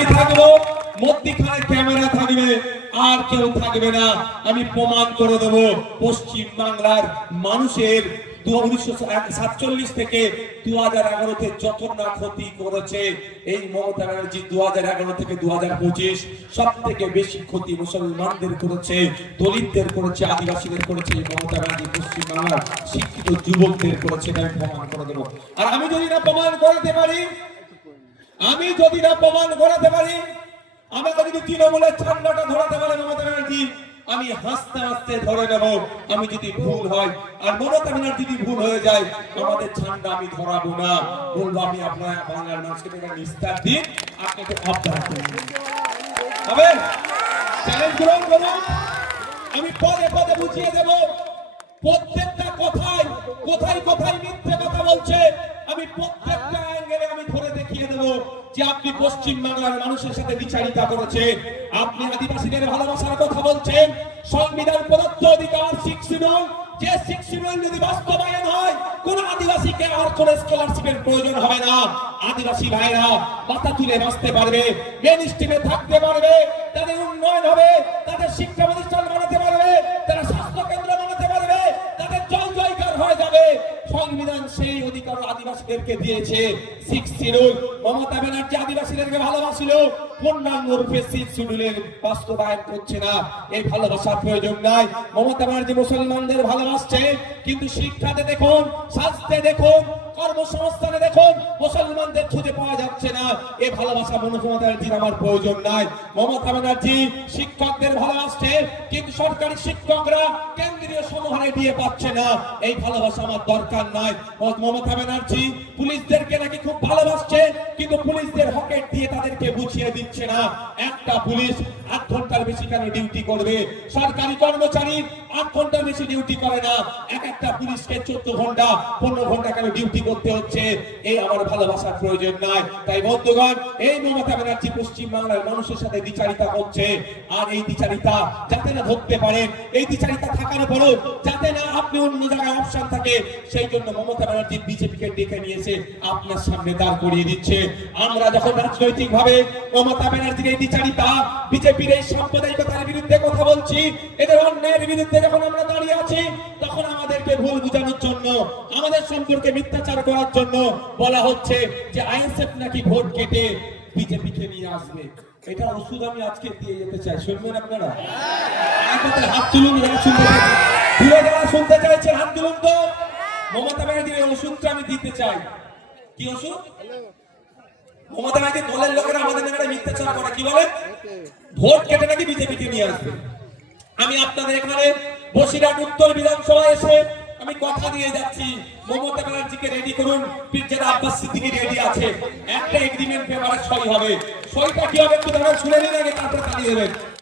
আমি থাকবো, মধ্যখানে ক্যামেরা থাকবে, আর কেউ থাকবে না। আমি প্রমাণ করে দেব পশ্চিম বাংলার মানুষের 1947 থেকে 2011-তে যত না ক্ষতি করেছে এই মমতা ব্যানার্জি, 2011 থেকে 2025 সব থেকে বেশি ক্ষতি মুসলমানদের করেছে, দলিতদের করেছে, আদিবাসীদের করেছে। এই মমতা ব্যানার্জি পশ্চিম বাংলার শিক্ষিত যুবকদের করেছে। আমি প্রমাণ করে দেবো। আর আমি যদি না প্রমাণ করাতে পারি, আমাকে যদি তৃণমূলের ঠান্ডাটা ধরাতে পারে মমতা ব্যানার্জি, আমি হাসতে হাসতে ধরে নেব। আমি যদি ভুল হয়, আর মমতা ব্যানার্জি যদি ভুল হয়ে যায়, আমাদের ঠান্ডা আমি ধরাবো না, বলবো আমি আপনার বাংলার মানুষকে নিস্তার দিন, আপনাকে অবদান হবে। চ্যালেঞ্জ গ্রহণ করুন। আমি পদে পদে বুঝিয়ে দেব প্রত্যেকটা কোথায় কোথায় মিথ্যে কথা বলছে। আমি প্রত্যেকটা অ্যাঙ্গেলে আমি ধরে দেখিয়ে দেব যে আপনি পশ্চিম বাংলার মানুষের সাথে বিচারিতা করেছেন, আপনি আদিবাসীদের ভালোবাসার কথা বলছেন। সংবিধান প্রদত্ত অধিকার 6 শিডিউল, যে 6 শিডিউল যদি বাস্তবায়ন হয়, কোন আদিবাসীকে আর কোন স্কলারশিপের প্রয়োজন হবে না। আদিবাসী ভাইরা মাথা তুলে বাঁচতে পারবে, মেন স্ট্রিমে থাকতে পারবে, তাদের উন্নয়ন হবে, তাদের শিক্ষা প্রতিষ্ঠান বানাতে পারবে, তারা স্বাস্থ্য কেন্দ্র বানাতে পারবে, তাদের জল জয়কার হয়ে যাবে। সংবিধান সেই অধিকার আদিবাসীদেরকে দিয়েছে। 6 শিডিউল মমতা ব্যানার্জি আদিবাসীদেরকে ভালোবাসিল, পূর্ণাঙ্গ রূপে 6 শিডিউলের বাস্তবায়ন করছে না। এই ভালোবাসার প্রয়োজন নাই। মমতা ব্যানার্জি মুসলমানদের ভালোবাসছে, কিন্তু শিক্ষাতে দেখুন, স্বাস্থ্যে দেখুন, কর্মসংস্থানে দেখুন, মুসলমানদের খুঁজে পাওয়া যাচ্ছে না। এই ভালোবাসা মমতা ব্যানার্জির আমার প্রয়োজন নাই। মমতা ব্যানার্জি শিক্ষকদের ভালোবাসছে, কিন্তু সরকারি শিক্ষকরা কেন্দ্রীয় সমাহারে দিয়ে পাচ্ছে না। এই ভালোবাসা আমার দরকার নাই। মমতা ব্যানার্জি পুলিশদেরকে নাকি খুব ভালোবাসছে, কিন্তু পুলিশদের হকেট দিয়ে তাদেরকে বুঝিয়ে দিচ্ছে না। একটা পুলিশ 8 ঘন্টার বেশি কেন ডিউটি করবে? সরকারি কর্মচারী 8 ঘন্টার বেশি ডিউটি করে না। একটা পুলিশকে 14 ঘন্টা 15 ঘন্টা কেন ডিউটি করতে হচ্ছে? এই আমার ভালোবাসার প্রয়োজন নাই। তাই বন্ধুগণ, এই মমতা ব্যানার্জি পশ্চিম বাংলার মানুষের সাথে বিচারিতা করছে। আর এই বিচারিতা যাতে না ধরতে পারেন, এই বিচারিতা থাকার পরও যাতে না আপনি অন্য জায়গায় অপশন থাকে, সেই জন্য মমতা ব্যানার্জি বিজেপিকে ডেকে নিয়েছে, আপনার সামনে দাঁড় করিয়ে দিচ্ছে। আমরা যখন রাজনৈতিক ভাবে মমতা ব্যানার্জির এই বিচারিতা, বিজেপির এই সাম্প্রদায়িকতার বিরুদ্ধে কথা বলছি, এদের অন্যায়ের বিরুদ্ধে যখন আমরা দাঁড়িয়ে আছি, তখন আমাদেরকে ভুল বোঝানোর জন্য, আমাদের সম্পর্কে মিথ্যাচার করার জন্য বলা হচ্ছে যে আইএসএফ নাকি ভোট কেটে বিজেপিকে নিয়ে আসবে। এটা ওষুধ আমি আজকে দিয়ে যেতে চাই, শুনবেন আপনারা? হাত তুলুন যারা শুনতে চাইছেন, যারা শুনতে চাইছেন হাত তুলুন তো। মমতা ব্যানার্জির এই ওষুধটা আমি দিতে চাই। কি ওষুধ? মমতা ব্যানার্জির দলের লোকেরা আমাদের নামে মিথ্যাচার করে, কি বলে? ভোট কেটে নাকি বিজেপিকে নিয়ে আসবে। আমি আপনাদের এখানে বসিরহাট উত্তর বিধানসভায় এসে আমি কথা দিয়ে যাচ্ছি, মমতা ব্যানার্জিকে রেডি করুন। পিরজাদা আব্বাস সিদ্দিকী রেডি আছে, একটা এগ্রিমেন্ট পেপারে সই হবে। সইটা কি হবে একটু দাঁড়ান, শুনে নিন আগে, তারপরে চালিয়ে দেবেন।